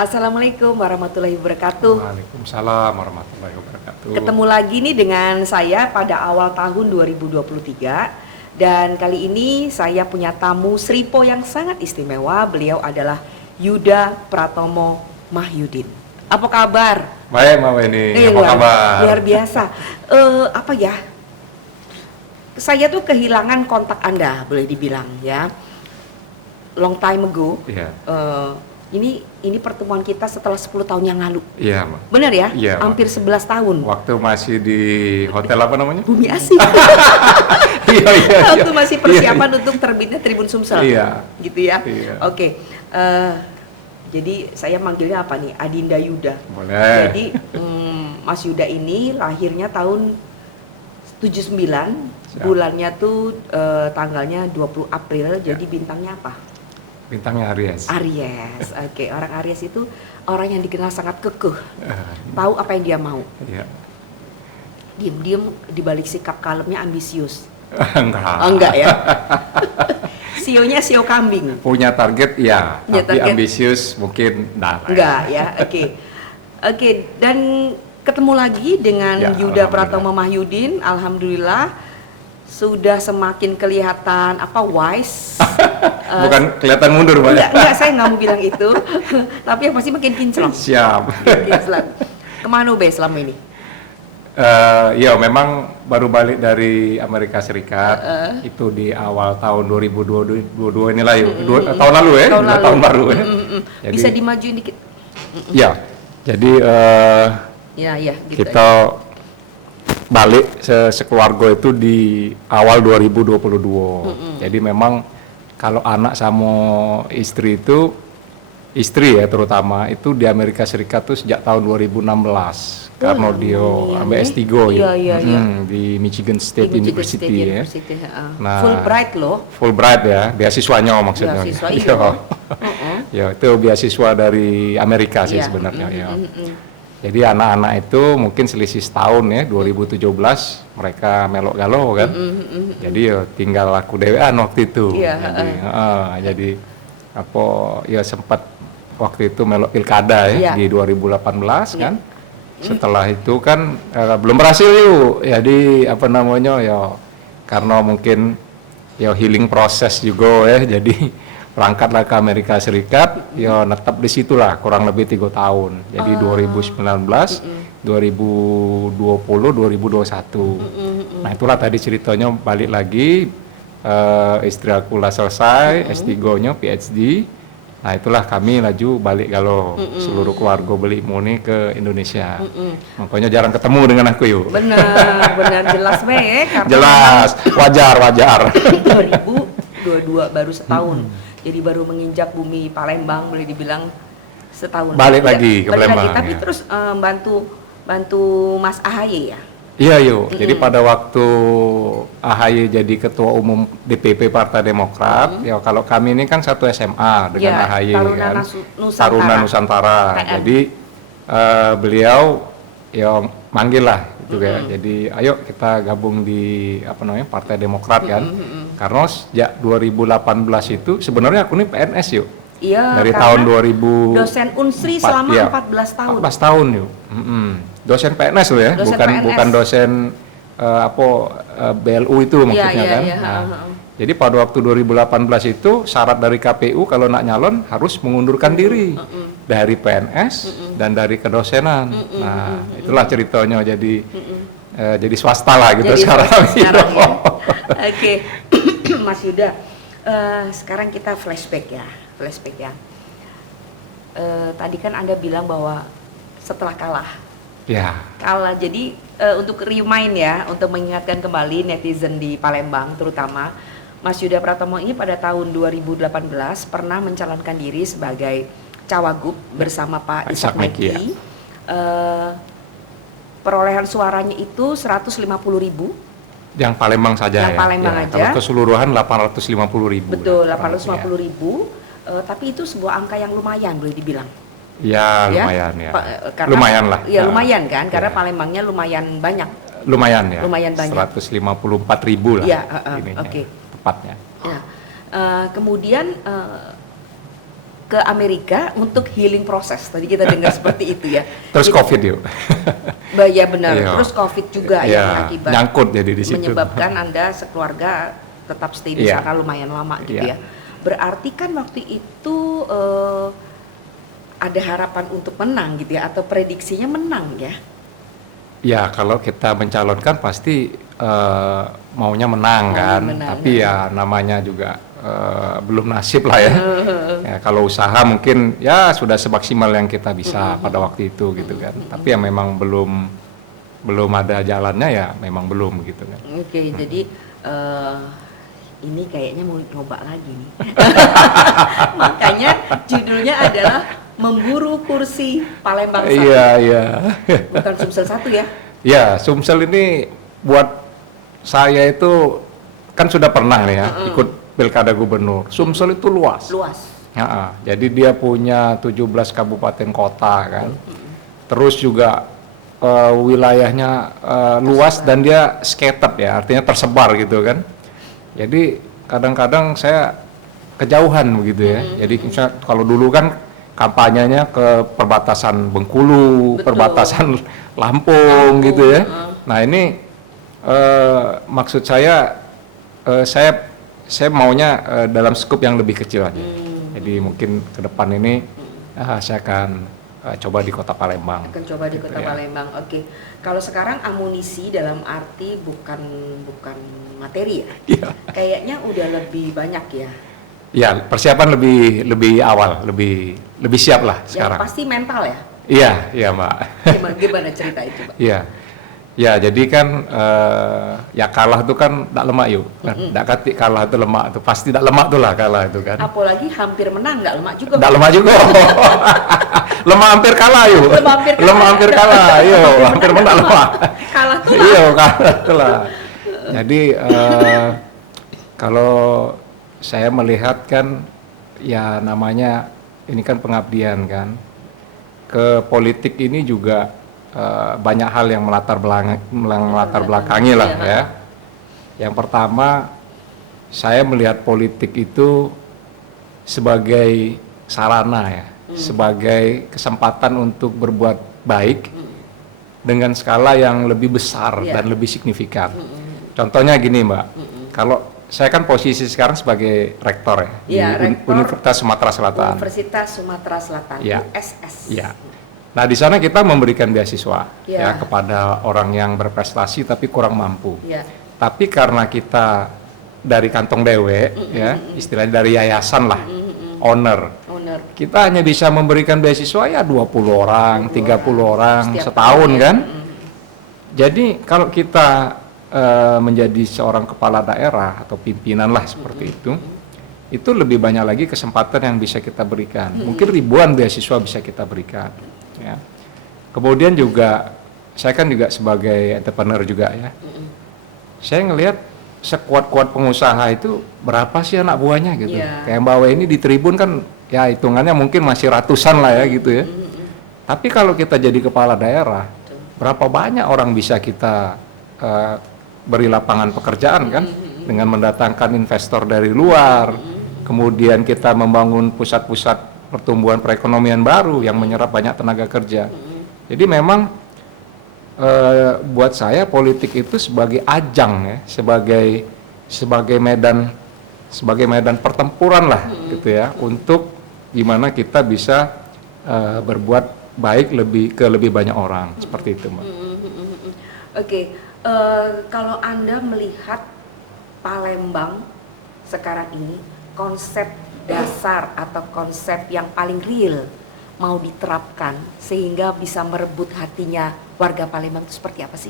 Assalamualaikum warahmatullahi wabarakatuh. Waalaikumsalam warahmatullahi wabarakatuh. Ketemu lagi nih dengan saya pada awal tahun 2023. Dan kali ini saya punya tamu Sripo yang sangat istimewa. Beliau adalah Yuda Pratomo Mahyudin. Apa kabar? Baik Mbak Weni, apa kabar? Luar biasa. Apa ya? Saya tuh kehilangan kontak Anda, boleh dibilang ya. Long time ago. Iya. Ini pertemuan kita setelah 10 tahun yang lalu. Iya, Mbak. Benar ya? Iya, Mbak. Hampir 11 tahun. Waktu masih di hotel apa namanya? Bumi Asih. Iya. Waktu masih persiapan untuk terbitnya Tribun Sumsel. Iya. Gitu ya. Iya. Oke. Jadi saya manggilnya apa nih? Adinda Yuda. Boleh. Jadi Mas Yuda ini lahirnya tahun 79. Siap. Bulannya tuh tanggalnya 20 April. Jadi bintangnya apa? Bintangnya Aries. Aries. Oke, orang Aries itu orang yang dikenal sangat kekeh. Tahu apa yang dia mau. Iya. Diam-diam dibalik sikap kalemnya ambisius. Enggak. Oh, enggak ya. Sionya sio kambing. Punya target ya, Punya tapi target. ambisius mungkin Enggak ya. Oke, dan ketemu lagi dengan Ya, Yuda alhamdulillah. Pratomo Mahyudin. Alhamdulillah sudah semakin kelihatan wise. Bukan kelihatan mundur, Mbak. Enggak, saya nggak mau bilang itu. Tapi yang pasti makin kinclong. Siap. Makin kinclong. Kemana Be selama ini? Ya memang baru balik dari Amerika Serikat itu di awal tahun 2022 inilah yuk. Tahun lalu ya, tahun baru ya. Jadi, Bisa dimajuin dikit. ya, jadi Ya, gitu. kita balik sekeluarga itu di awal 2022. Jadi memang kalau anak sama istri ya terutama itu di Amerika Serikat tuh sejak tahun 2016 karena dia ambil S3 ya. Iya. Di Michigan State University ya. Nah, Fulbright loh. Fulbright ya, beasiswanya maksudnya. Beasiswa, Ya. iya. Ya, itu beasiswa dari Amerika sih Iya. sebenarnya ya. Jadi anak-anak itu mungkin selisih setahun ya, 2017 mereka melok galau kan. Jadi ya tinggal aku dewean waktu itu. Iya, Jadi apa ya sempat waktu itu melok pilkada ya Iya. di 2018 kan. Setelah itu kan belum berhasil yuk. Jadi apa namanya ya karena mungkin ya healing proses juga ya. Jadi berangkatlah ke Amerika Serikat, ya netap di situlah kurang lebih 3 tahun. Jadi 2019, 2020, 2021. Nah itulah tadi ceritanya balik lagi, istri aku lah selesai, S3-nya, PhD. Nah itulah kami laju balik kalau seluruh keluarga beli muni ke Indonesia. Makanya jarang ketemu dengan aku yuk. Benar jelas be karena Jelas, wajar. 2022 baru setahun. Jadi baru menginjak bumi Palembang, boleh dibilang setahun. Balik lagi ke Palembang, Tapi ya. terus bantu Mas AHY ya. Iya yuk. Jadi pada waktu AHY jadi ketua umum DPP Partai Demokrat, ya kalau kami ini kan satu SMA dengan AHY Taruna kan, Nusantara. Taruna Nusantara. TN. Jadi beliau ya manggil lah gitu ya. Jadi ayo kita gabung di apa namanya Partai Demokrat kan. Karena sejak 2018 itu sebenarnya aku ini PNS yuk. Iya. Dari karena tahun 2000 dosen Unsri selama 14 tahun. 14 tahun yuk. Dosen PNS loh ya, Dosen PNS. bukan dosen BLU itu maksudnya kan. Iya. Nah, jadi pada waktu 2018 itu syarat dari KPU kalau nak nyalon harus mengundurkan diri dari PNS dan dari kedosenan. Nah, itulah ceritanya jadi swasta lah gitu Jadi sekarang. ya. Oke. Mas Yuda, sekarang kita flashback ya. Tadi kan Anda bilang bahwa setelah kalah, jadi untuk remind ya, untuk mengingatkan kembali netizen di Palembang terutama, Mas Yuda Pratomo ini pada tahun 2018 pernah mencalonkan diri sebagai cawagup bersama Pak Ishak Mekki. Perolehan suaranya itu 150.000. Yang Palembang saja Yang ya. Palembang aja. Kalau keseluruhan 850.000. Betul, 850.000. Tapi itu sebuah angka yang lumayan boleh dibilang. Ya, lumayan ya. Karena, lumayan lah. Ya lumayan kan, karena Palembangnya lumayan banyak. Lumayan ya. Lumayan banyak. 154.000 lah. Ya, oke. Tepatnya. Ya. Kemudian ke Amerika untuk healing proses. Tadi kita dengar seperti itu ya. Terus COVID yuk. Ya benar. Terus COVID juga yang akibat nyangkut jadi di situ. Menyebabkan Anda sekeluarga tetap stay di sana lumayan lama gitu ya. Berarti kan waktu itu ada harapan untuk menang gitu ya, atau prediksinya menang ya? Ya kalau kita mencalonkan pasti maunya menang kan, tapi ya namanya juga belum nasib lah ya. Kalau usaha mungkin ya sudah semaksimal yang kita bisa pada waktu itu gitu kan. Tapi ya memang belum ada jalannya ya memang belum gitu kan. Jadi ini kayaknya mau coba lagi nih. Makanya judulnya adalah Memburu Kursi Palembang 1. Iya. Bukan Sumsel 1 ya? Ya, Sumsel ini buat saya itu kan sudah pernah nih ya ikut Pilkada Gubernur. Sumsel itu luas. Jadi dia punya 17 kabupaten kota kan. Terus juga wilayahnya luas dan dia scattered ya, artinya tersebar gitu kan. Jadi kadang-kadang saya kejauhan begitu ya. Jadi misalnya kalau dulu kan kampanyenya ke perbatasan Bengkulu, perbatasan Lampung gitu ya. Nah ini maksud saya maunya dalam skup yang lebih kecil aja. Jadi mungkin ke depan ini saya akan coba di Kota Palembang. Akan coba di Kota Palembang. Oke. Kalau sekarang amunisi dalam arti bukan materi ya. Kayaknya udah lebih banyak ya. Ya, persiapan lebih awal, lebih siap lah sekarang. Yang pasti mental ya? Iya Mbak. Gimana cerita itu Mbak? Ya jadi kan ya kalah tuh kan tidak lemak yuk. Tidak kati kalah itu lemak tuh pasti tidak lemak tuh lah kalah itu kan. Apalagi hampir menang nggak lemak juga. Tidak lemak juga. Lemak hampir kalah yuk. Lemak hampir kalah. Hampir menang lemak. Kalah tuh lah. Kalah tuh lah. Jadi kalau saya melihat kan ya namanya ini kan pengabdian kan. Ke politik ini juga banyak hal yang melatar belakangi lah ya. Yang pertama saya melihat politik itu sebagai sarana ya, sebagai kesempatan untuk berbuat baik dengan skala yang lebih besar dan lebih signifikan. Contohnya gini Mbak, kalau saya kan posisi sekarang sebagai rektor ya, di Universitas Sumatera Selatan. Universitas Sumatera Selatan, USS. Ya. Nah di sana kita memberikan beasiswa ya kepada orang yang berprestasi tapi kurang mampu. Tapi karena kita dari kantong dewe, ya istilahnya dari yayasan lah, owner. Kita hanya bisa memberikan beasiswa ya 20 orang, 30 orang setahun kan. Jadi kalau kita menjadi seorang kepala daerah atau pimpinan lah seperti itu lebih banyak lagi kesempatan yang bisa kita berikan. Mungkin ribuan beasiswa bisa kita berikan. Ya. Kemudian juga saya kan juga sebagai entrepreneur juga ya. Saya ngelihat sekuat-kuat pengusaha itu berapa sih anak buahnya gitu. Kayak Mbak We ini di Tribun kan ya hitungannya mungkin masih ratusan lah ya gitu ya. Tapi kalau kita jadi kepala daerah, berapa banyak orang bisa kita beri lapangan pekerjaan kan dengan mendatangkan investor dari luar, kemudian kita membangun pusat-pusat pertumbuhan perekonomian baru yang menyerap banyak tenaga kerja. Jadi memang buat saya politik itu sebagai ajang ya, sebagai medan pertempuran lah gitu ya, untuk gimana kita bisa berbuat baik ke lebih banyak orang seperti itu Mbak. Oke. Kalau Anda melihat Palembang sekarang ini, konsep dasar atau konsep yang paling real mau diterapkan sehingga bisa merebut hatinya warga Palembang itu seperti apa sih?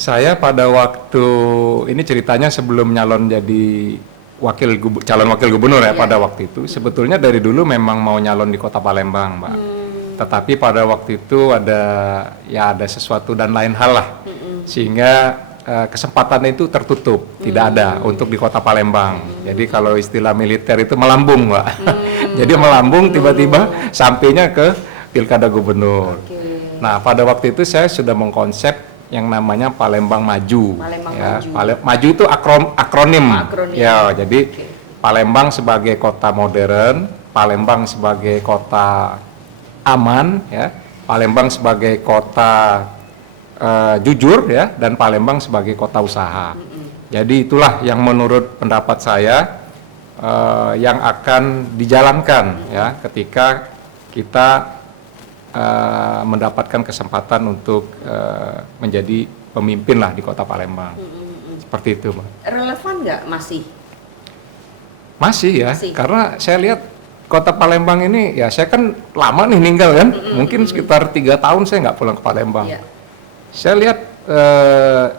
Saya pada waktu ini ceritanya sebelum nyalon jadi calon wakil gubernur ya pada waktu itu, sebetulnya dari dulu memang mau nyalon di Kota Palembang Mbak. Tetapi pada waktu itu ada sesuatu dan lain hal lah, sehingga kesempatan itu tertutup, tidak ada untuk di Kota Palembang. Jadi kalau istilah militer itu melambung Mbak. Jadi melambung tiba-tiba sampainya ke Pilkada Gubernur. Nah pada waktu itu saya sudah mengkonsep yang namanya Palembang Maju. Maju itu akronim. Ya, jadi Palembang sebagai kota modern, Palembang sebagai kota aman, ya, Palembang sebagai kota jujur, ya, dan Palembang sebagai kota usaha. Jadi itulah yang menurut pendapat saya yang akan dijalankan, ya, ketika kita mendapatkan kesempatan untuk menjadi pemimpin lah di kota Palembang. Seperti itu, Mbak. Relevan nggak masih? Masih ya, karena saya lihat kota Palembang ini, ya saya kan lama nih ninggal kan, mungkin sekitar 3 tahun saya nggak pulang ke Palembang. Yeah. Saya lihat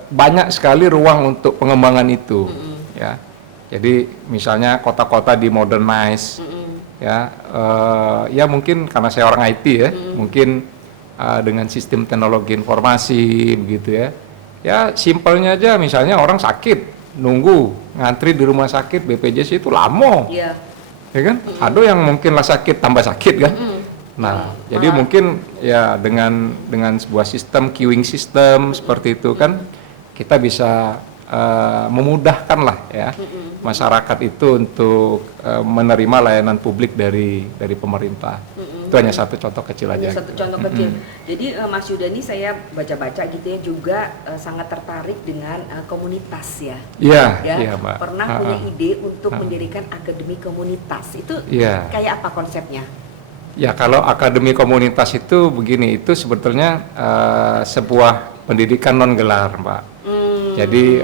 banyak sekali ruang untuk pengembangan itu, ya. Jadi misalnya kota-kota di modernize, ya mungkin karena saya orang IT ya, mungkin dengan sistem teknologi informasi begitu ya. Ya simpelnya aja, misalnya orang sakit, nunggu ngantri di rumah sakit BPJS itu lama, ya kan? Ada yang mungkin lah sakit tambah sakit kan. Nah, jadi mungkin ya dengan sebuah sistem queuing system seperti itu kan kita bisa memudahkan lah ya masyarakat itu untuk menerima layanan publik dari pemerintah. Itu hanya satu contoh kecil aja. Satu contoh kecil. Jadi Mas Yuda ini saya baca-baca gitu ya juga sangat tertarik dengan komunitas ya. Iya, Mbak. Pernah punya ide untuk mendirikan akademi komunitas. Itu kayak apa konsepnya? Ya, kalau akademi komunitas itu begini, itu sebetulnya sebuah pendidikan non gelar, Mbak. Jadi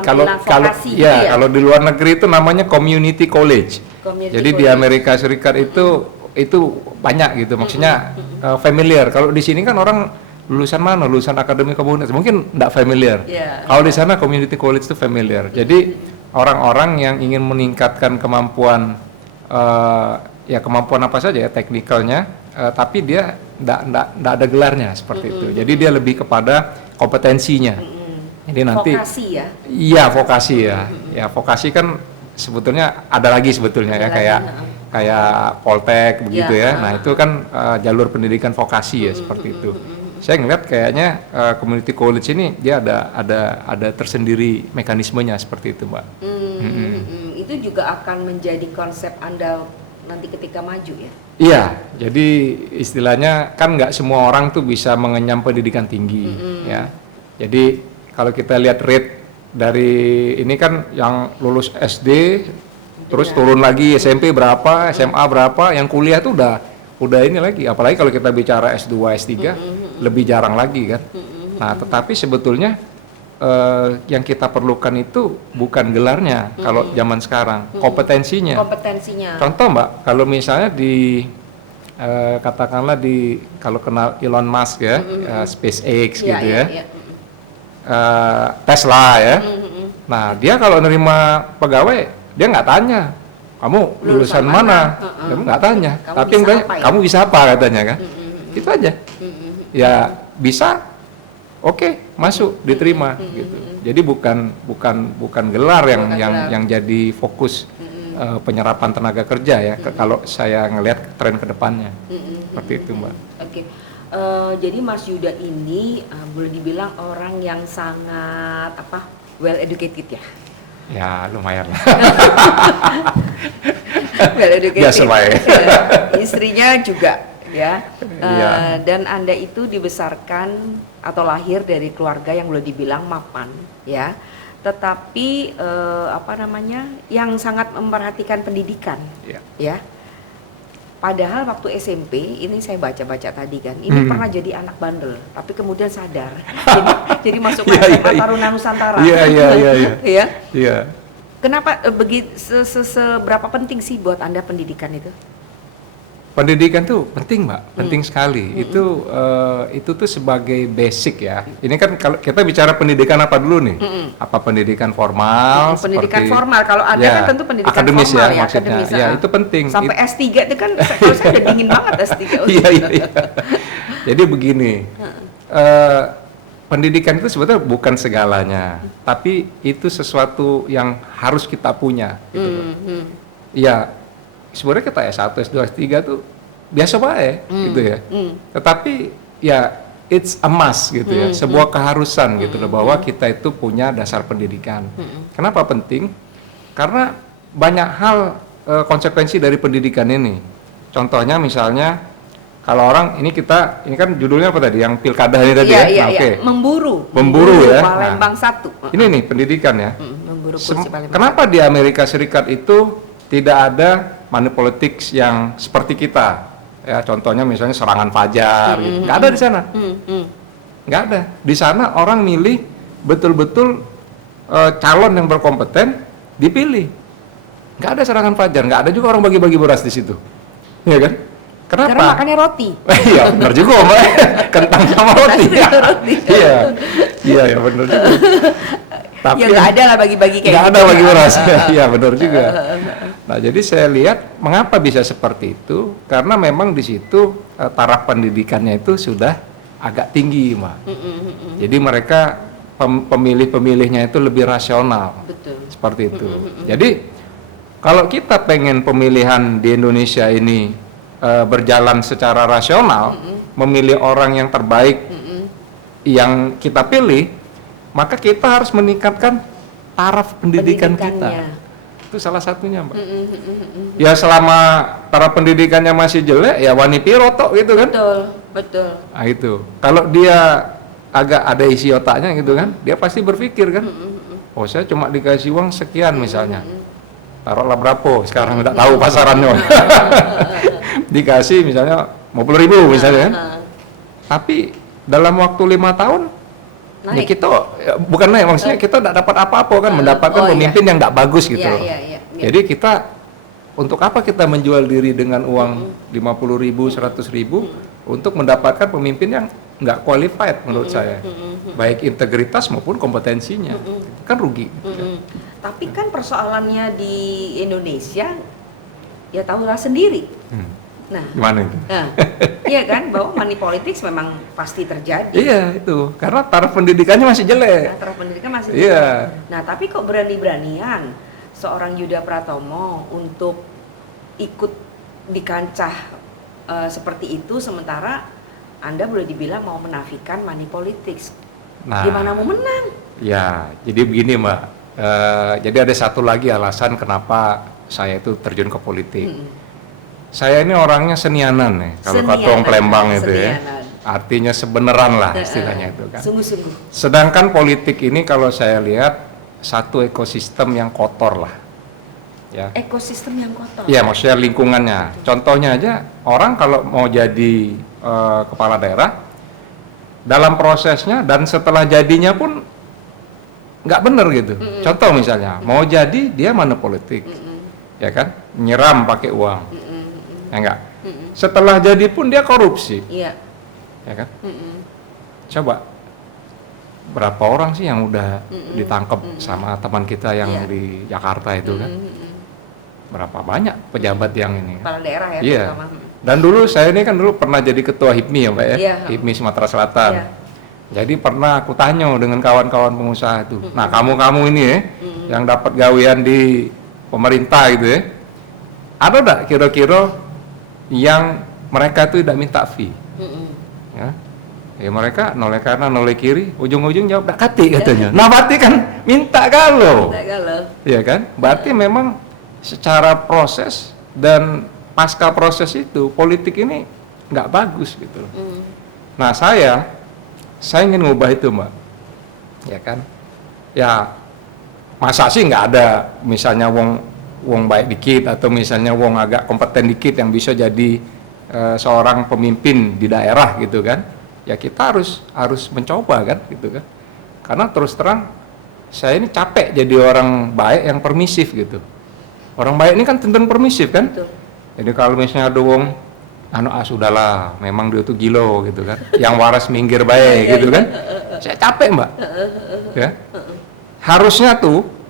kalau di luar negeri itu namanya community college. Jadi di Amerika Serikat itu banyak gitu, maksudnya familiar. Kalau di sini kan orang lulusan mana, lulusan akademi komunitas, mungkin enggak familiar. Kalau di sana community college itu familiar. Jadi orang-orang yang ingin meningkatkan kemampuan kemampuan apa saja ya, teknikalnya, tapi dia enggak ada gelarnya seperti itu. Jadi dia lebih kepada kompetensinya. Jadi nanti vokasi ya? Iya, vokasi ya. Ya, vokasi kan sebetulnya ada lagi sebetulnya ya, kayak Poltek begitu ya. Nah, itu kan jalur pendidikan vokasi ya, seperti itu. Saya ngeliat kayaknya community college ini dia ada tersendiri mekanismenya seperti itu, Mbak. Itu juga akan menjadi konsep Anda nanti ketika maju ya? Iya, jadi istilahnya kan nggak semua orang tuh bisa mengenyam pendidikan tinggi ya. Jadi kalau kita lihat rate dari ini kan yang lulus SD terus turun lagi SMP berapa, SMA berapa, yang kuliah tuh udah ini lagi, apalagi kalau kita bicara S2, S3 lebih jarang lagi kan. Nah, tetapi sebetulnya yang kita perlukan itu bukan gelarnya kalau zaman sekarang, kompetensinya. Contoh, Mbak, kalau misalnya katakanlah kalau kenal Elon Musk ya, SpaceX gitu ya. Tesla ya. Nah, dia kalau nerima pegawai dia nggak tanya kamu lulusan mana, dia nggak tanya, tapi kamu bisa apa katanya kan. Itu aja. Ya bisa, oke, masuk, diterima gitu. Jadi bukan gelar yang jadi fokus penyerapan tenaga kerja ya. Kalau saya ngelihat tren kedepannya seperti itu, Mbak. Oke. Jadi Mas Yuda ini boleh dibilang orang yang sangat well educated ya? Ya lumayan lah. Well educated. Biasa baik. Istrinya juga ya. Dan Anda itu dibesarkan atau lahir dari keluarga yang boleh dibilang mapan ya. Tetapi yang sangat memperhatikan pendidikan ya. Padahal waktu SMP, ini saya baca-baca tadi kan, ini pernah jadi anak bandel, tapi kemudian sadar, jadi masuk ke SMA Taruna Nusantara. Iya. Kenapa seberapa penting sih buat Anda pendidikan itu? Pendidikan tuh penting, Mbak, penting sekali. Itu tuh sebagai basic ya. Ini kan kalau kita bicara pendidikan apa dulu nih? Apa pendidikan formal? Pendidikan formal. Kalau ada kan tentu pendidikan akademis formal ya, maksudnya. Ya, itu penting. Sampai S3 itu kan kalau saya udah dingin banget S3. Iya. Jadi begini. Pendidikan itu sebetulnya bukan segalanya, tapi itu sesuatu yang harus kita punya gitu. Iya. Sebenarnya kita S1, S2, S3 tuh biasa baik gitu ya. Tetapi ya it's a must gitu ya, sebuah keharusan gitu loh bahwa kita itu punya dasar pendidikan. Kenapa penting? Karena banyak hal konsekuensi dari pendidikan ini. Contohnya misalnya kalau orang ini kan judulnya apa tadi? Yang pilkada ini tadi ya. Oke. Memburu ya. Palembang 1. Ini nih pendidikan ya. Memburu kursi Palembang. Kenapa di Amerika Serikat itu tidak ada money politics yang seperti kita? Ya, contohnya misalnya serangan fajar, gitu. Nggak ada di sana. Nggak ada. Di sana orang milih betul-betul calon yang berkompeten dipilih. Nggak ada serangan fajar, nggak ada juga orang bagi-bagi beras di situ, ya kan? Kenapa? Karena makannya roti. Iya, benar juga, Mbak. Kentang sama roti. Iya, benar juga. Tapi ya nggak ada lah bagi-bagi kayak nggak gitu. ada bagi beras. Iya, benar juga. Nah, jadi saya lihat mengapa bisa seperti itu, karena memang di situ taraf pendidikannya itu sudah agak tinggi, Mbak. Jadi mereka pemilih-pemilihnya itu lebih rasional. Betul. Seperti itu. Jadi kalau kita pengen pemilihan di Indonesia ini berjalan secara rasional, memilih orang yang terbaik yang kita pilih, maka kita harus meningkatkan taraf pendidikan kita. Itu salah satunya, Mbak. Ya selama taraf pendidikannya masih jelek, ya wani piroto gitu kan? Betul. Nah itu. Kalau dia agak ada isi otaknya gitu kan, dia pasti berpikir kan, oh saya cuma dikasih uang sekian misalnya, taruhlah berapa, sekarang nggak tahu pasarannya. Dikasih misalnya 50.000 misalnya kan, tapi dalam waktu 5 tahun ya kita bukan naik, maksudnya kita tidak dapat apa-apa kan, mendapatkan pemimpin yang tidak bagus gitu. Jadi kita untuk apa kita menjual diri dengan uang 50.000, 100.000 untuk mendapatkan pemimpin yang nggak qualified menurut saya, baik integritas maupun kompetensinya, kan rugi. Tapi kan persoalannya di Indonesia ya tahulah sendiri. Nah, gimana itu? Nah, iya kan, bahwa money politics memang pasti terjadi. Iya itu, karena taraf pendidikannya masih jelek. Taraf pendidikan masih jelek. Nah, tapi kok berani-beranian seorang Yuda Pratomo untuk ikut di kancah seperti itu, sementara Anda boleh dibilang mau menafikan money politics. Nah, gimana mau menang? Ya, jadi begini Mbak. Jadi ada satu lagi alasan kenapa saya itu terjun ke politik. Saya ini orangnya senianan nih, kalau kata orang Palembang itu ya. Artinya sebeneran lah istilahnya itu kan. Sungguh-sungguh. Sedangkan politik ini kalau saya lihat satu ekosistem yang kotor lah. Ya. Ekosistem yang kotor? Iya, maksudnya lingkungannya. Contohnya aja, orang kalau mau jadi kepala daerah, dalam prosesnya dan setelah jadinya pun nggak bener gitu. Contoh misalnya, mau jadi dia mana politik, ya kan, nyeram pakai uang. Ya enggak. Setelah jadi pun dia korupsi. Iya. Ya kan? Coba berapa orang sih yang udah ditangkap sama teman kita yang di Jakarta itu kan? Berapa banyak pejabat yang ini? Kepala daerah ya. Iya. Dan dulu saya ini kan dulu pernah jadi ketua HIPMI ya, Mbak ya. Iya. HIPMI Sumatera Selatan. Iya. Jadi pernah aku tanya dengan kawan-kawan pengusaha itu. Nah, kamu ini ya yang dapat gawean di pemerintah gitu ya. Ada enggak kira-kira yang mereka itu tidak minta fee, ya mereka noleh kanan noleh kiri, ujung-ujung jawab tak kati katanya. Nah berarti kan minta galau, ya kan? Berarti memang secara proses dan pasca proses itu politik ini nggak bagus gitu. Nah saya ingin ngubah itu Mbak, ya kan? Ya masa sih nggak ada misalnya wong baik dikit atau misalnya wong agak kompeten dikit yang bisa jadi seorang pemimpin di daerah gitu kan, ya kita harus mencoba kan gitu kan, karena terus terang saya ini capek jadi orang baik yang permisif gitu. Orang baik ini kan tentang permisif kan. Betul. Jadi kalau misalnya ada wong sudahlah memang dia tuh gilo gitu kan, yang waras minggir baik gitu kan, saya capek Mbak ya. Harusnya tuh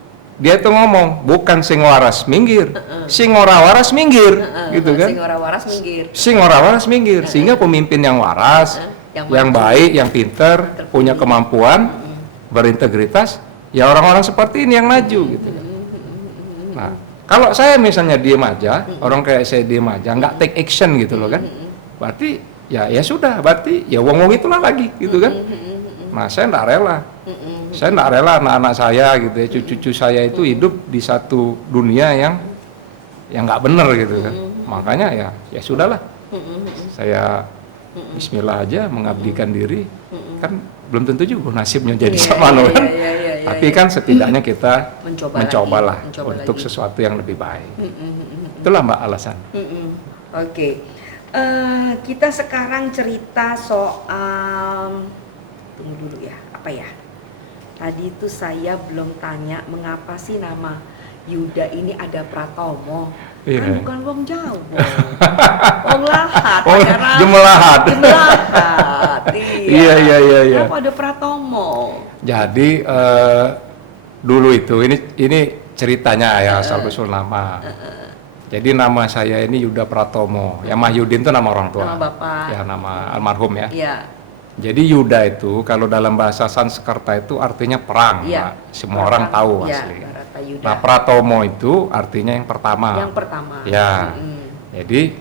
dia tuh ngomong bukan sing waras minggir, sing ora waras minggir, gitu kan? Sing ora waras minggir. Sing ora waras minggir, sehingga pemimpin yang waras, yang baik, yang pinter, punya kemampuan, berintegritas, ya orang-orang seperti ini yang maju, gitu. Nah, kalau saya misalnya diem aja, orang kayak saya diem aja, nggak take action gitu loh kan? Berarti ya sudah, berarti ya wong-wong itulah lagi, gitu kan? Nah, saya nggak rela. Saya nggak rela anak-anak saya gitu ya, cucu-cucu saya itu hidup di satu dunia yang yang nggak benar gitu kan. Makanya ya sudahlah. Saya Bismillah aja mengabdikan diri. Kan belum tentu juga nasibnya jadi sama kan. Tapi kan setidaknya kita mencobalah untuk sesuatu yang lebih baik. Itulah Mbak alasan. Oke. Kita sekarang cerita soal, tunggu dulu ya, apa ya? Tadi itu saya belum tanya mengapa sih nama Yuda ini ada Pratomo. Kan bukan wong Jawa. Wong Lahat, Jemelahat. Iya. Kenapa ada Pratomo? Jadi dulu itu ini ceritanya ya asal usul nama. Jadi nama saya ini Yuda Pratomo. Ya Mahyudin itu nama orang tua. Nama bapak. Ya nama almarhum ya. Iya. Jadi Yuda itu kalau dalam bahasa Sanskerta itu artinya perang, Mbak. Semua orang tahu asli. Nah, Pratomo itu artinya yang pertama. Yang pertama. Ya. Jadi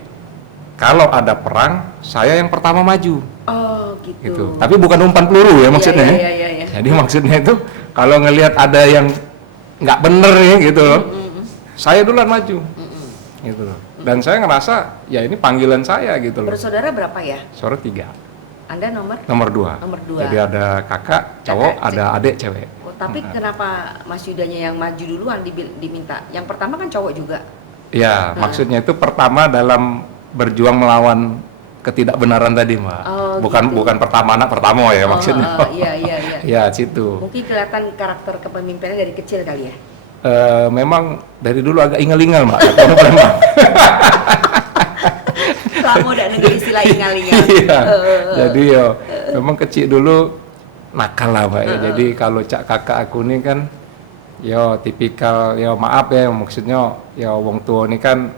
kalau ada perang, saya yang pertama maju. Oh, gitu. Tapi bukan umpan peluru ya maksudnya. Iya. Jadi maksudnya itu kalau ngelihat ada yang nggak bener ya gitu loh, saya duluan maju. Gitu loh. Dan saya ngerasa ya ini panggilan saya gitu loh. Bersaudara berapa ya? Saudara 3. Anda nomor 2. Nomor 2. Jadi ada kakak cowok, ada adik cewek. Oh, tapi kenapa Mas Yudanya yang maju duluan diminta? Yang pertama kan cowok juga. Ya, maksudnya itu pertama dalam berjuang melawan ketidakbenaran tadi, Mbak. Oh, bukan pertama anak pertama ya maksudnya. Iya. Ya, situ. Mungkin kelihatan karakter kepemimpinan dari kecil kali ya. Memang dari dulu agak ingal-ingal, Mbak. Atau memang. Kamu udah dengar istilah ingal-ingal. Iya. Jadi memang kecil dulu nakal lah, Mbak. Jadi kalau kakak aku ini kan tipikal maaf ya maksudnya wong tua ini kan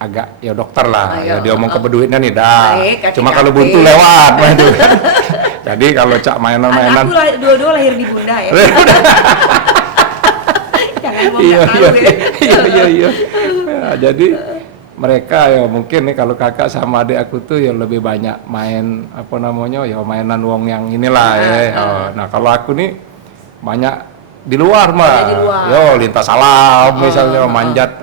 agak dokter lah. Dia omong kebeduitnya nih dah. Cuma kalau buntu lewat gitu. Jadi kalau cak mainan-mainan. Aku dua-dua lahir di bunda ya. Jangan mau Iya. Ya, jadi mereka mungkin nih kalau kakak sama adik aku tuh lebih banyak main mainan wong yang inilah Nah kalau aku nih banyak di luar mah. Lintas alam misalnya manjat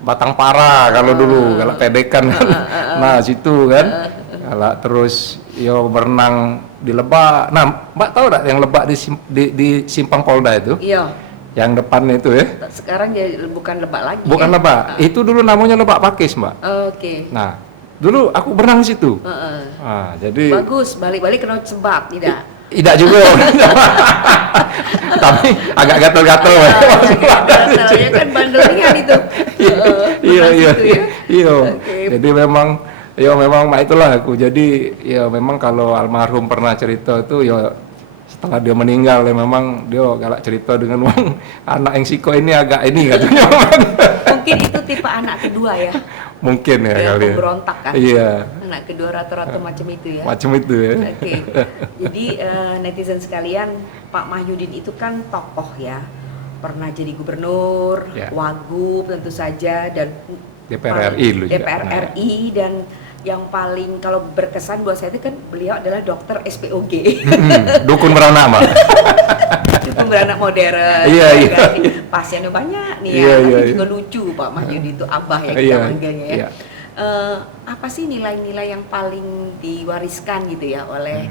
batang para kalau dulu kalau pedekan kan. Nah situ kan. Kalau terus berenang di Lebak. Nah Mbak tahu enggak yang Lebak di Simpang Polda itu? Iya. Yang depannya itu ya. Sekarang jadi bukan Lebak lagi. Bukan Lebak. Itu dulu namanya Lebak Pakis, Mbak. Oke. Nah, dulu aku berenang di situ. Jadi bagus, balik-balik kena sebat, tidak? Tidak juga. Tapi agak gatel-gatel ya kan bandelnya itu. Iya. Jadi memang itulah aku. Jadi memang kalau almarhum pernah cerita itu setelah dia meninggal memang dia galak cerita dengan anak yang siko ini agak ini katanya. Mungkin itu tipe anak kedua ya. Mungkin ya kali. Berontak kan. Iya. Anak kedua rata-rata macam itu ya. Macam itu ya. Oke. Jadi netizen sekalian, Pak Mahyudin itu kan tokoh ya. Pernah jadi gubernur, wagub tentu saja dan DPR RI dulu juga. DPR RI dan yang paling kalau berkesan buat saya itu kan beliau adalah dokter SPOG. Dukun beranak, Mbak. Dukun beranak modern. Iya. Pasiennya banyak nih Iya. juga lucu Pak Mahyudin itu abah ya kita manggilnya ya. Apa sih nilai-nilai yang paling diwariskan gitu ya oleh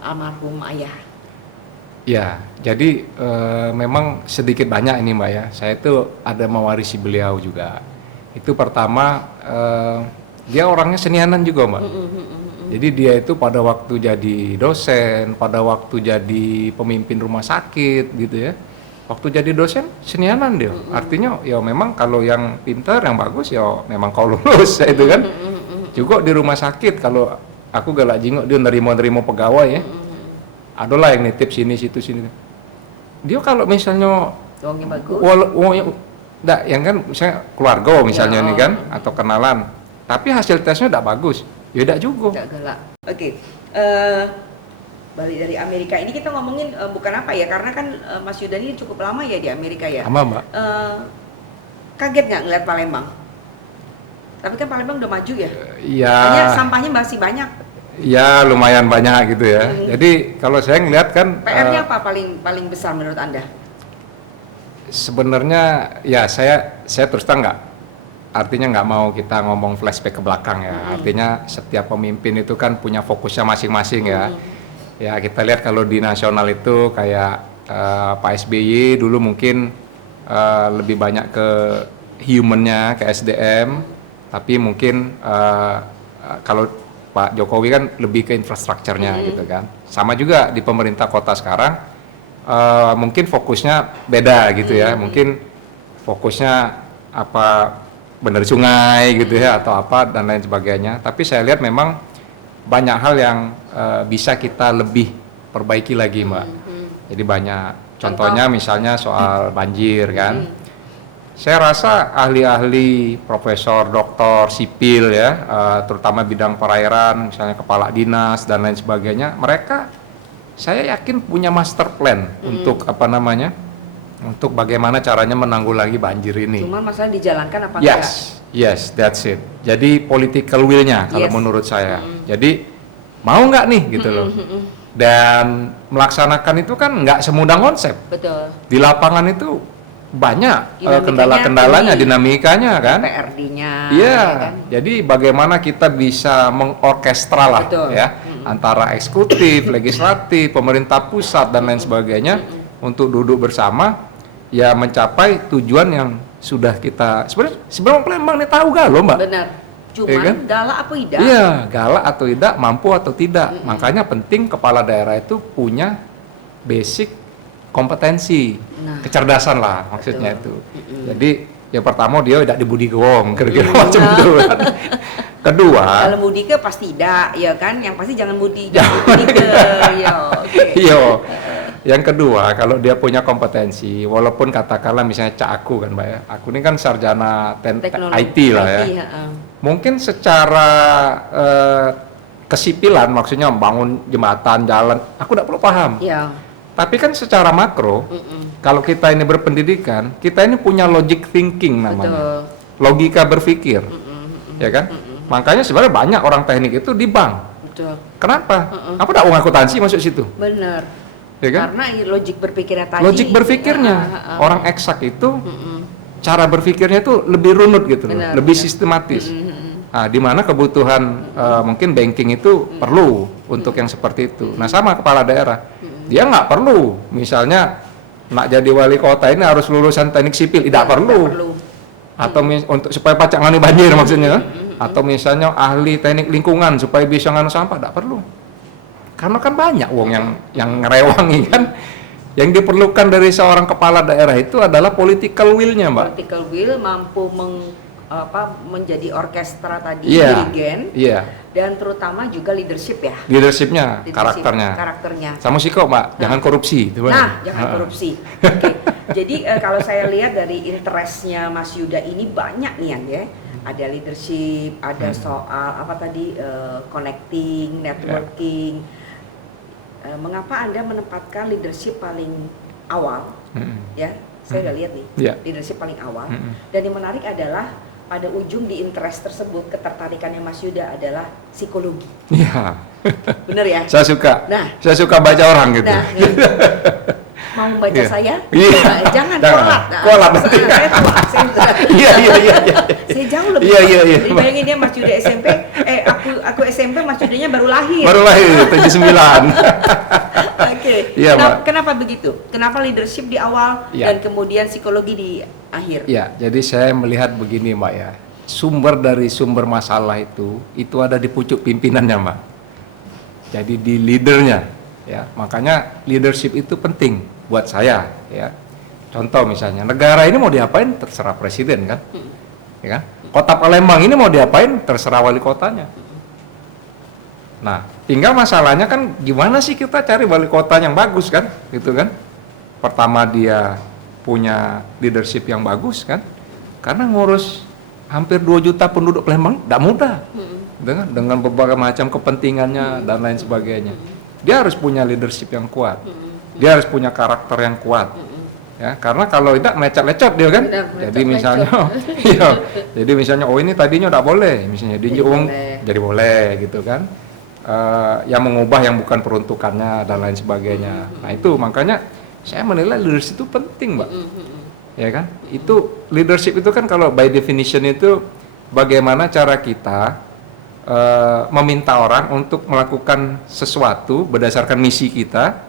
almarhum ayah? Ya, jadi memang sedikit banyak ini Mbak ya. Saya itu ada mewarisi beliau juga. Itu pertama dia orangnya senianan juga Mbak. Jadi dia itu pada waktu jadi dosen, pada waktu jadi pemimpin rumah sakit gitu ya. Waktu jadi dosen senianan dia. Artinya memang kalau yang pintar, yang bagus memang kau lulus itu kan. Juga di rumah sakit kalau aku galak jingok dia nerima pegawai ya. Adalah yang nitip sini situ sini. Dia kalau misalnya uangnya bagus. Yang kan misalnya keluarga misalnya nih kan atau kenalan. Tapi hasil tesnya tidak bagus, tidak juga. Tidak galak. Oke. Balik dari Amerika ini kita ngomongin bukan apa ya, karena kan Mas Yuda ini cukup lama ya di Amerika ya. Lama Mbak. Kaget nggak ngeliat Palembang? Tapi kan Palembang udah maju ya. Iya. Hanya sampahnya masih banyak. Ya lumayan banyak gitu ya. Jadi kalau saya ngeliat kan. PR-nya apa paling besar menurut Anda? Sebenarnya ya saya terus terang artinya nggak mau kita ngomong flashback ke belakang ya. Artinya setiap pemimpin itu kan punya fokusnya masing-masing ya. Ya kita lihat kalau di nasional itu kayak Pak SBY dulu mungkin lebih banyak ke humannya, ke SDM, tapi mungkin kalau Pak Jokowi kan lebih ke infrastrukturnya gitu kan. Sama juga di pemerintah kota sekarang, mungkin fokusnya beda gitu ya. Mungkin fokusnya apa bener sungai gitu ya atau apa dan lain sebagainya. Tapi saya lihat memang banyak hal yang bisa kita lebih perbaiki lagi, Mbak. Jadi banyak contohnya misalnya soal banjir kan. Saya rasa ahli-ahli, profesor, doktor, sipil ya, terutama bidang perairan, misalnya kepala dinas dan lain sebagainya, mereka saya yakin punya master plan untuk apa namanya, untuk bagaimana caranya menanggulangi banjir ini. Cuma masalah dijalankan apa enggak? Yes, that's it. Jadi political will-nya kalau menurut saya. Jadi mau nggak nih gitu loh. Dan melaksanakan itu kan nggak semudah konsep. Betul. Di lapangan itu banyak kendala-kendalanya, dinamikanya kan. PRD-nya. Iya. Kan? Jadi bagaimana kita bisa mengorkestra lah ya antara eksekutif, legislatif, pemerintah pusat dan lain sebagainya untuk duduk bersama ya mencapai tujuan yang sudah kita sebenarnya Palembang ini tahu gak loh Mbak? Benar. Cuman ya kan? galak apa tidak? Iya, galak atau tidak, mampu atau tidak. Makanya penting kepala daerah itu punya basic kompetensi, kecerdasan lah maksudnya itu. Jadi yang pertama dia tidak dibudi gowong, kira-kira macam itu kan. Kedua, kalau budi ke pasti tidak, ya kan? Yang pasti jangan budi ke, yo. Yang kedua, kalau dia punya kompetensi, walaupun katakanlah misalnya Cak Aku kan Mbak ya, aku ini kan sarjana IT lah ya. Mungkin secara kesipilan, maksudnya membangun jembatan, jalan, aku tidak perlu paham. Ya. Tapi kan secara makro, kalau kita ini berpendidikan, kita ini punya logic thinking namanya. Betul. Logika berpikir, ya kan? Makanya sebenarnya banyak orang teknik itu di bank. Betul. Kenapa? Apa tidak uang akuntansi masuk situ? Benar. Ya kan? Karena logik berpikirnya tadi. Logik berpikirnya, orang eksak itu cara berpikirnya itu lebih runut gitu, lebih sistematis. Nah, di mana kebutuhan mungkin banking itu perlu untuk yang seperti itu. Nah, sama kepala daerah, dia nggak perlu, misalnya nak jadi wali kota ini harus lulusan teknik sipil, tidak perlu. Atau untuk supaya pacak ngani banjir maksudnya, atau misalnya ahli teknik lingkungan supaya bisa nganu sampah, tidak perlu. Karena kan banyak uang yang ngerewangi kan. Yang diperlukan dari seorang kepala daerah itu adalah political will-nya, Mbak. Political will, mampu menjadi orkestra tadi, dirigen, dan terutama juga leadership ya. Leadership-nya, karakternya. Sama sih kok, Mbak, jangan korupsi. Jangan korupsi. Oke. Jadi kalau saya lihat dari interestnya Mas Yuda ini banyak nih ya. Ada leadership, ada soal apa tadi connecting, networking. Mengapa Anda menempatkan leadership paling awal? Ya, saya udah lihat nih, leadership paling awal. Dan yang menarik adalah pada ujung di interest tersebut ketertarikannya Mas Yuda adalah psikologi. Iya. Bener ya? Saya suka. Nah, saya suka baca orang gitu. Nah, mau baca saya? Iya. Jangan kolat. Saya tua. Iya. Saya jauh lebih tua. Iya. Jadi bayangin dia Mas Yuda SMP, aku SMP Mas Yudanya baru lahir. 79. Oke. Kenapa begitu? Kenapa leadership di awal dan kemudian psikologi di akhir? Ya, jadi saya melihat begini Mbak ya. Sumber dari sumber masalah itu ada di pucuk pimpinannya Mbak. Jadi di leadernya ya. Makanya leadership itu penting buat saya ya. Contoh misalnya negara ini mau diapain terserah presiden kan. Ya kan? Kota Palembang ini mau diapain terserah wali kotanya. Nah, tinggal masalahnya kan gimana sih kita cari wali kota yang bagus kan, gitu kan? Pertama dia punya leadership yang bagus kan, karena ngurus hampir 2 juta penduduk Palembang tidak mudah, dengan berbagai macam kepentingannya dan lain sebagainya. Dia harus punya leadership yang kuat, dia harus punya karakter yang kuat, ya. Karena kalau tidak lecet-lecet dia kan. Jadi misalnya, oh ini tadinya tidak boleh, misalnya jadi boleh gitu kan. Yang mengubah yang bukan peruntukannya dan lain sebagainya. Nah itu makanya saya menilai leadership itu penting Mbak. ya kan? Itu leadership itu kan kalau by definition itu bagaimana cara kita meminta orang untuk melakukan sesuatu berdasarkan misi kita,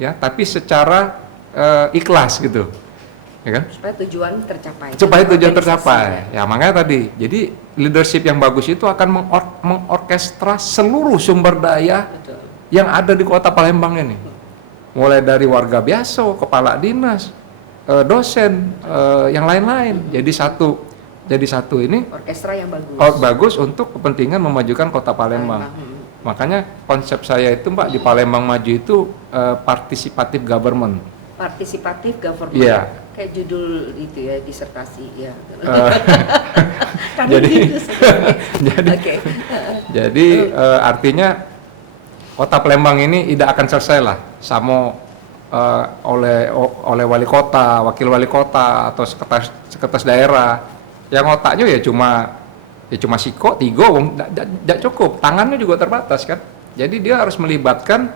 ya, tapi secara ikhlas gitu, ya kan? Supaya tujuan tercapai. Supaya tujuan tercapai. Ya makanya tadi. Jadi leadership yang bagus itu akan mengorkestra seluruh sumber daya Betul. yang ada di Kota Palembang ini. Mulai dari warga biasa, kepala dinas, dosen, yang lain-lain. Jadi satu ini Orkestra yang bagus. bagus untuk kepentingan memajukan Kota Palembang. Makanya konsep saya itu Mbak di Palembang Maju itu participative government. Partisipatif government. Iya. Kayak judul itu ya, disertasi ya. Jadi Oke. jadi artinya Kota Palembang ini tidak akan selesai lah sama oleh wali kota, wakil wali kota atau sekretaris daerah. Yang otaknya ya cuma siko, tiga, tidak cukup. Tangannya juga terbatas kan. Jadi dia harus melibatkan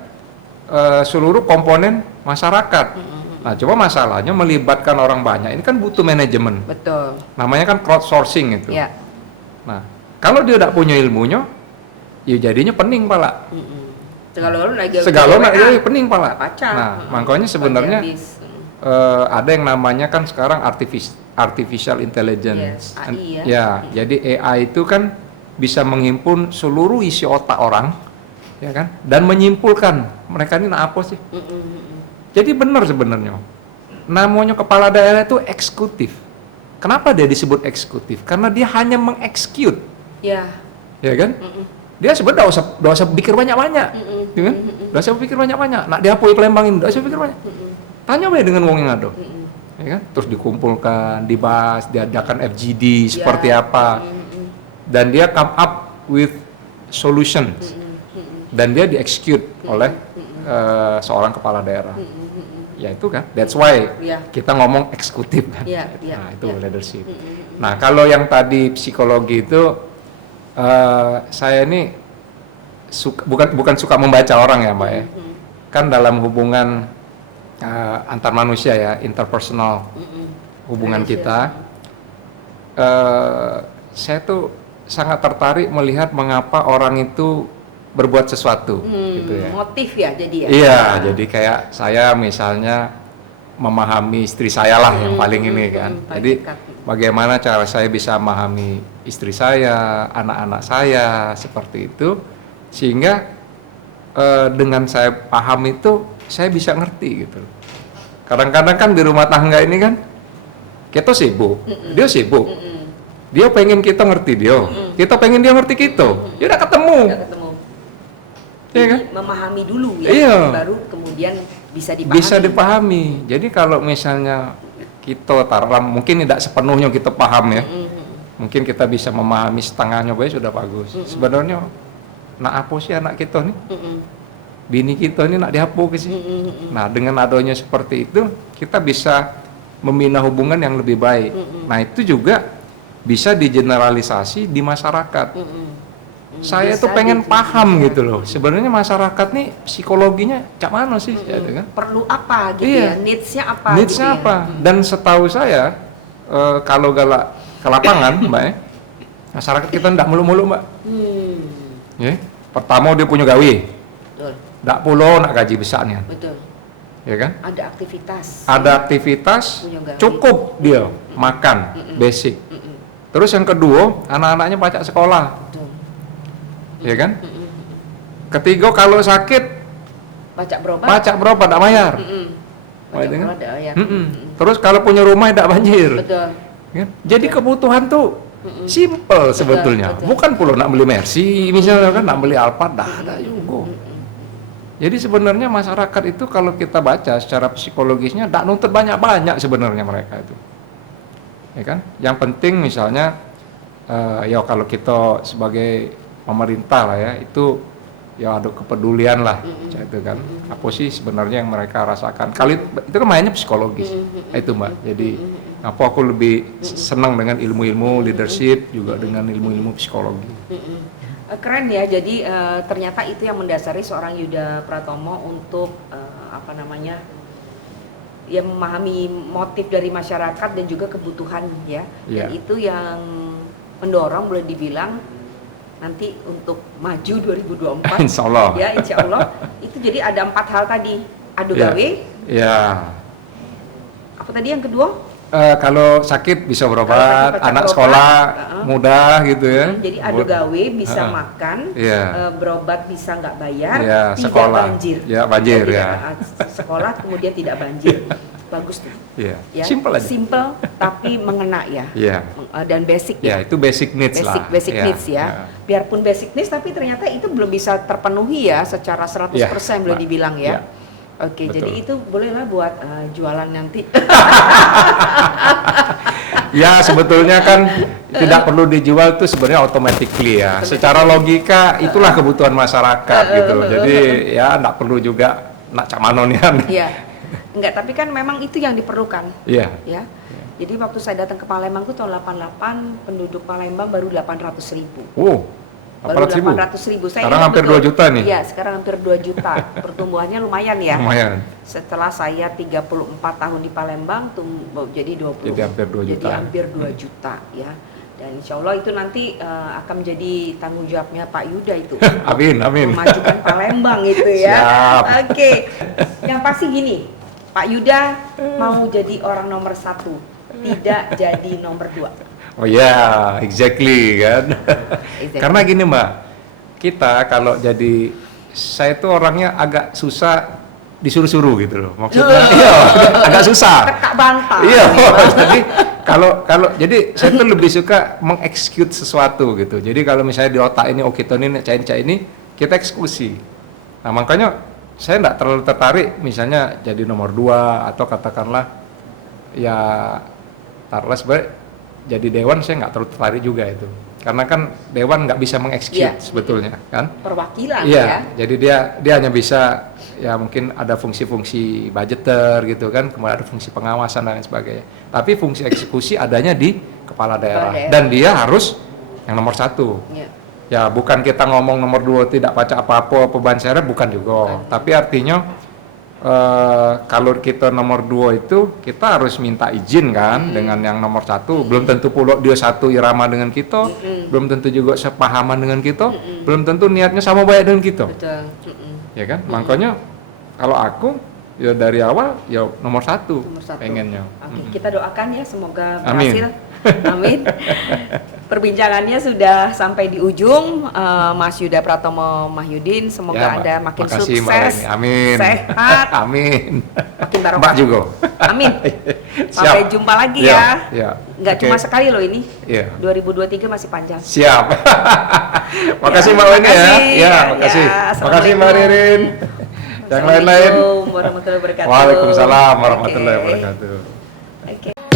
seluruh komponen masyarakat. Nah, coba masalahnya melibatkan orang banyak. Ini kan butuh manajemen. Betul. Namanya kan crowdsourcing itu. Ya. Nah, kalau dia tidak punya ilmunya, ya jadinya pening pala. Segala lagi pening pala. Pacar. Nah, makanya sebenarnya ada yang namanya kan sekarang artificial intelligence. Yes, AI ya. Jadi AI itu kan bisa menghimpun seluruh isi otak orang, ya kan? Dan menyimpulkan mereka ini apa sih? Jadi benar sebenarnya. Namanya kepala daerah itu eksekutif. Kenapa dia disebut eksekutif? Karena dia hanya mengeksekut. Ya. Ya kan? Dia sebenarnya tidak usah pikir banyak-banyak. Ya kan? Tidak usah pikir banyak-banyak. Nak diapui Palembang ini, tidak usah pikir banyak. Tanya aja dengan wong yang ada. Ya kan? Terus dikumpulkan, dibahas, diadakan FGD seperti apa. Dan dia come up with solutions. Dan dia di-execute oleh seorang kepala daerah. Ya itu kan, that's why kita ngomong eksekutif kan. Nah itu leadership. Nah kalau yang tadi psikologi itu saya ini bukan suka membaca orang ya Mbak ya. Kan dalam hubungan antar manusia ya, interpersonal hubungan kita, saya tuh sangat tertarik melihat mengapa orang itu berbuat sesuatu gitu ya. Motif ya jadi ya. Iya, jadi kayak saya misalnya memahami istri saya lah yang paling ini kan. Jadi bagaimana cara saya bisa memahami istri saya, anak-anak saya seperti itu sehingga dengan saya paham itu saya bisa ngerti gitu. Kadang-kadang kan di rumah tangga ini kan kita sibuk, dia sibuk. Dia pengen kita ngerti dia, kita pengen dia ngerti kita. Ya udah ketemu. Jadi kan? Memahami dulu ya, baru kemudian bisa dipahami. Bisa dipahami. Jadi kalau misalnya kita taruhlah mungkin tidak sepenuhnya kita paham ya. Mungkin kita bisa memahami setengahnya sudah bagus. Sebenarnya nak apa sih anak kita nih? Bini kita ini nak diapo sih? Nah, dengan adanya seperti itu, kita bisa membina hubungan yang lebih baik. Nah, itu juga bisa digeneralisasi di masyarakat. Saya tuh pengen paham gitu loh. Sebenarnya masyarakat nih psikologinya cak mana sih? Gitu kan? Perlu apa gitu ya? Needs-nya apa? Needs-nya gitu apa? Ya? Dan setahu saya kalau galak ke lapangan, Mbak ya, masyarakat kita ndak mulu-mulu, Mbak. Ya, pertama dia punya gawe. Betul. Ndak pulau nak gaji besarnya. Betul. Ya kan? Ada aktivitas. Ada aktivitas, cukup dia makan basic. Terus yang kedua, anak-anaknya baca sekolah. Betul. Ya kan? Ketiga kalau sakit baca berobat tak bayar. Terus kalau punya rumah tidak banjir. Betul. Ya? Jadi kebutuhan tuh simple sebetulnya. Betul. Bukan perlu nak beli Mercy misalnya kan, nak beli Alphard dah ada juga. Jadi sebenarnya masyarakat itu kalau kita baca secara psikologisnya tidak nuntut banyak-banyak sebenarnya mereka itu. Ya kan? Yang penting misalnya ya kalau kita sebagai pemerintah lah ya, itu ya ada kepedulian lah, itu kan. Apa sih sebenarnya yang mereka rasakan? Kali itu kan mainnya psikologis, itu Mbak. Jadi apa aku lebih senang dengan ilmu-ilmu leadership juga dengan ilmu-ilmu psikologi. Keren ya. Jadi ternyata itu yang mendasari seorang Yuda Pratomo untuk yang memahami motif dari masyarakat dan juga kebutuhan ya. Dan itu yang mendorong boleh dibilang nanti untuk maju 2024 insya Allah. Ya insya Allah itu jadi ada 4 hal tadi, adu gawe apa tadi yang kedua? Kalau sakit bisa berobat, anak sekolah mudah gitu ya. Jadi adu gawe bisa makan, berobat bisa nggak bayar, tidak sekolah banjir. Banjir sekolah kemudian tidak banjir. Bagus tuh. Ya, simple aja. Simple tapi mengena ya. Dan basic ya. Itu basic needs lah. Basic needs ya. Biarpun basic needs tapi ternyata itu belum bisa terpenuhi ya secara 100% boleh dibilang ya. Oke, betul. Jadi itu bolehlah buat jualan nanti. Ya sebetulnya kan tidak perlu dijual tuh sebenarnya automatically ya. Secara logika itulah kebutuhan masyarakat gitu. Jadi ya enggak perlu juga nak cak manonian. Iya. Enggak, tapi kan memang itu yang diperlukan. Iya. Ya. Jadi waktu saya datang ke Palembang tuh tahun 88 penduduk Palembang baru 800.000. Baru 800.000. Sekarang hampir 2 juta nih. Iya, sekarang hampir 2 juta. Pertumbuhannya lumayan ya. Lumayan. Setelah saya 34 tahun di Palembang jadi 20. Jadi hampir 2 juta. Jadi hampir 2 juta ya. Dan insya Allah itu nanti akan menjadi tanggung jawabnya Pak Yuda itu. Amin. Memajukan Palembang itu ya. Siap. Oke. Yang pasti gini, Pak Yuda mau jadi orang nomor 1, tidak jadi nomor 2. Oh ya, exactly kan. Karena gini Mbak, kita kalau jadi, saya tuh orangnya agak susah disuruh-suruh gitu loh. Maksudnya, agak susah. Tekak bantal. Iya, jadi jadi saya tuh lebih suka mengeksekut sesuatu gitu. Jadi kalau misalnya di otak ini, kita ini, kita eksekusi. Nah makanya saya nggak terlalu tertarik misalnya jadi nomor 2 atau katakanlah ya taruhlah sebenarnya jadi dewan saya nggak terlalu tertarik juga itu, karena kan dewan nggak bisa mengeksekut sebetulnya kan. Perwakilan ya. Jadi dia hanya bisa ya mungkin ada fungsi-fungsi budgeter gitu kan, kemudian ada fungsi pengawasan dan lain sebagainya. Tapi fungsi eksekusi adanya di kepala daerah. Dan dia harus yang nomor 1. Ya bukan kita ngomong nomor 2 tidak baca apa-apa beban seret, bukan juga. Tapi artinya kalau kita nomor 2 itu kita harus minta izin kan dengan yang nomor 1. Belum tentu pula dia satu irama dengan kita, belum tentu juga sepahaman dengan kita, belum tentu niatnya sama baik dengan kita. Betul. Ya kan? Makanya kalau aku ya dari awal ya nomor 1 pengennya. Oke, kita doakan ya semoga berhasil. Amin. Perbincangannya sudah sampai di ujung. Mas Yuda Pratomo Mahyudin, semoga Anda makin sukses, sehat, amin. Makin barokah. Mbak juga. Amin. Sampai jumpa lagi ya. Nggak cuma sekali loh ini. 2023 masih panjang. Siap. Makasih Mbak Weni ya. Ya, makasih. Makasih Mbak Ririn. Yang lain-lain. Assalamualaikum warahmatullahi wabarakatuh. Waalaikumsalam warahmatullahi wabarakatuh. Oke.